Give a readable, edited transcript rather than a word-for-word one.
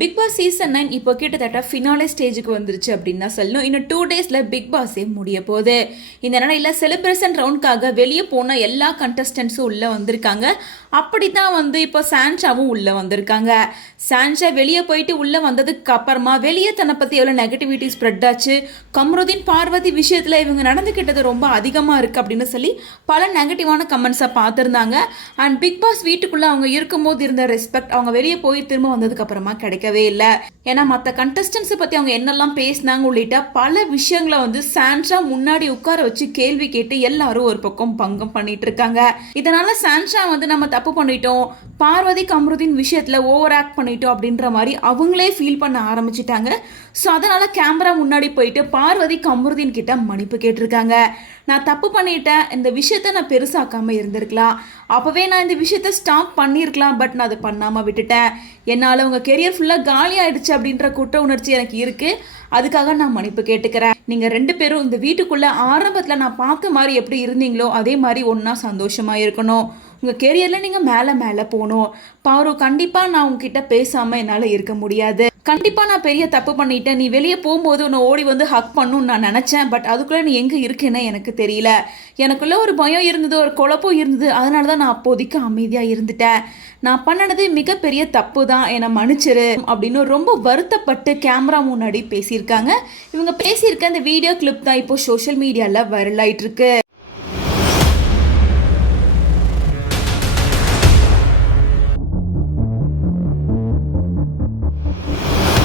Big Boss season 9 இப்போ கிட்டத்தட்ட finale ஸ்டேஜுக்கு வந்துருச்சு அப்படின்னு தான் சொல்லணும். இன்னும் 2 டேஸில் பிக் பாஸே முடிய போகுது. இந்த நிலையில் செலிப்ரேஷன் ரவுண்ட்காக வெளியே போன எல்லா கண்டஸ்டன்ஸும் உள்ளே வந்திருக்காங்க. அப்படி தான் இப்போ சான்ஷாவும் உள்ளே வந்திருக்காங்க. சான்ஷா வெளியே போயிட்டு உள்ளே வந்ததுக்கு அப்புறமா வெளியே தன்னை பற்றி எவ்வளோ நெகட்டிவிட்டி ஸ்ப்ரெட் ஆச்சு, கம்ருதீன் பார்வதி விஷயத்தில் இவங்க நடந்துக்கிட்டது ரொம்ப அதிகமாக இருக்குது அப்படின்னு சொல்லி பல நெகட்டிவான கமெண்ட்ஸை பார்த்துருந்தாங்க. அண்ட் பிக் பாஸ் வீட்டுக்குள்ளே அவங்க இருக்கும்போது இருந்த ரெஸ்பெக்ட் அவங்க வெளியே போய் திரும்ப வந்ததுக்கு அப்புறமா கிடைக்கவே இல்லை. ஏன்னா மற்ற கண்டஸ்டன்ஸை பற்றி அவங்க என்னெல்லாம் பேசினாங்க உள்ளிட்ட பல விஷயங்களை சான்ஷா முன்னாடி உட்கார வச்சு கேள்வி கேட்டு எல்லாரும் ஒரு பக்கம் பங்கம் பண்ணிட்டு இருக்காங்க. இதனால சான்ஷா நம்ம தப்பு பண்ணிட்டோம், பார்வதி கம்ருதீன் விஷயத்துல ஓவர் ஆக்ட் பண்ணிட்டோம் அப்படின்ற மாதிரி அவங்களே ஃபீல் பண்ண ஆரம்பிச்சிட்டாங்க. ஸோ அதனால கேமரா முன்னாடி போயிட்டு பார்வதி கம்ருதீன் கிட்ட மன்னிப்பு கேட்டிருக்காங்க. நான் தப்பு பண்ணிட்டேன், இந்த விஷயத்த நான் பெருசாக்காம இருந்திருக்கலாம், அப்பவே நான் இந்த விஷயத்த ஸ்டாப் பண்ணியிருக்கலாம், பட் நான் அதை பண்ணாம விட்டுட்டேன். என்னால் உங்க கெரியர் ஃபுல்லாக காலி ஆயிடுச்சு அப்படின்ற குற்ற உணர்ச்சி எனக்கு இருக்கு. அதுக்காக நான் மன்னிப்பு கேட்டுக்கிறேன். நீங்க 2 பேரும் இந்த வீட்டுக்குள்ள ஆரம்பத்தில் நான் பார்த்த மாதிரி எப்படி இருந்தீங்களோ அதே மாதிரி ஒன்னா சந்தோஷமா இருக்கணும். உங்க கெரியர்ல நீங்க மேல மேல போகணும். பாரு, கண்டிப்பா நான் உங்ககிட்ட பேசாம என்னால இருக்க முடியாது. கண்டிப்பா நான் பெரிய தப்பு பண்ணிட்டேன். நீ வெளியே போகும்போது உன்னை ஓடி ஹக் பண்ணணும்னு நான் நினைச்சேன். பட் அதுக்குள்ள நீ எங்க இருக்குன்னு எனக்கு தெரியல. எனக்குள்ள ஒரு பயம் இருந்தது, ஒரு குழப்பம் இருந்தது. அதனாலதான் நான் அப்போதைக்கு அமைதியா இருந்துட்டேன். நான் பண்ணனது மிகப்பெரிய தப்பு தான், என்னை மன்னிச்சிரு அப்படின்னு ரொம்ப வருத்தப்பட்டு கேமரா முன்னாடி பேசியிருக்காங்க. இவங்க பேசியிருக்க இந்த வீடியோ கிளிப் தான் இப்போ சோஷியல் மீடியால வைரல் ஆயிட்டு இருக்கு.